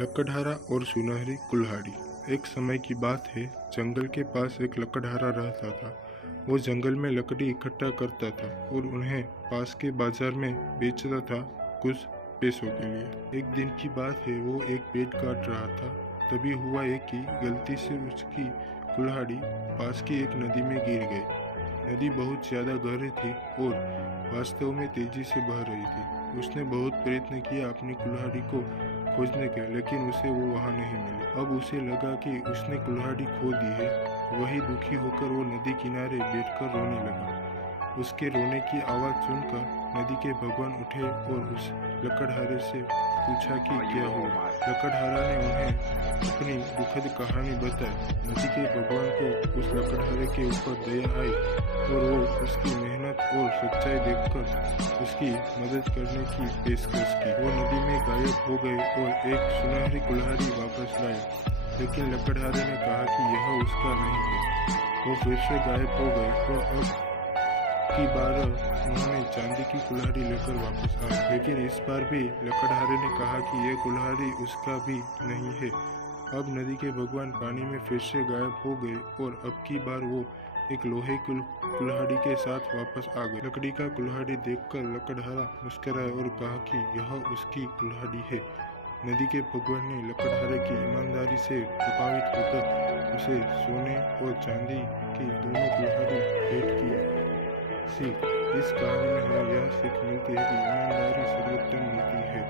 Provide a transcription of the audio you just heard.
लकड़हारा और सुनहरी कुल्हाड़ी। एक समय की बात है, जंगल के पास एक लकड़हारा रहता था। वो जंगल में लकड़ी इकट्ठा करता था और उन्हें पास के बाजार में बेचता था कुछ पैसों के लिए। एक दिन की बात है, वो एक पेड़ काट रहा था। तभी हुआ एक कि गलती से उसकी कुल्हाड़ी पास की एक नदी में गिर गई। नदी बहुत ज्यादा गहरी थी और वास्तव में तेजी से बह रही थी। उसने बहुत प्रयत्न किया अपनी कुल्हाड़ी को खोजने के, लेकिन उसे वो वहाँ नहीं मिली। अब उसे लगा कि उसने कुल्हाड़ी खो दी है। वही दुखी होकर वो नदी किनारे बैठकर रोने लगा। उसके रोने की आवाज़ सुनकर नदी के भगवान उठे और उस लकड़हारे से पूछा कि क्या हुआ। लकड़हारा ने उन्हें अपनी दुखद कहानी बताई। नदी के भगवान को उस लकड़हारे के ऊपर दया आई और वो उसकी मेहनत और सच्चाई देखकर उसकी मदद करने की पेशकश की। वो नदी में गायब हो गए और एक सुनहरी कुल्हाड़ी वापस लाए, लेकिन लकड़हारे ने कहा कि यह उसका नहीं है। वो फिर से गायब हो गए और अब की बार उन्होंने चांदी की कुल्हाड़ी लेकर वापस आए, लेकिन इस बार भी लकड़हारे ने कहा कि यह कुल्हाड़ी उसका भी नहीं है। अब नदी के भगवान पानी में फिर से गायब हो गए और अब की बार वो एक लोहे की कुल्हाड़ी के साथ वापस आ गए। लकड़ी का कुल्हाड़ी देखकर लकड़हारा मुस्कुराया और कहा कि यह उसकी कुल्हाड़ी है। नदी के भगवान ने लकड़हारे की ईमानदारी से प्रभावित होकर उसे सोने और चांदी की दोनों कुल्हाड़ी भेंट की। सीख। इस कहानी में हमें यह सीख मिलती है कि ईमानदारी सर्वोत्तम नीति है।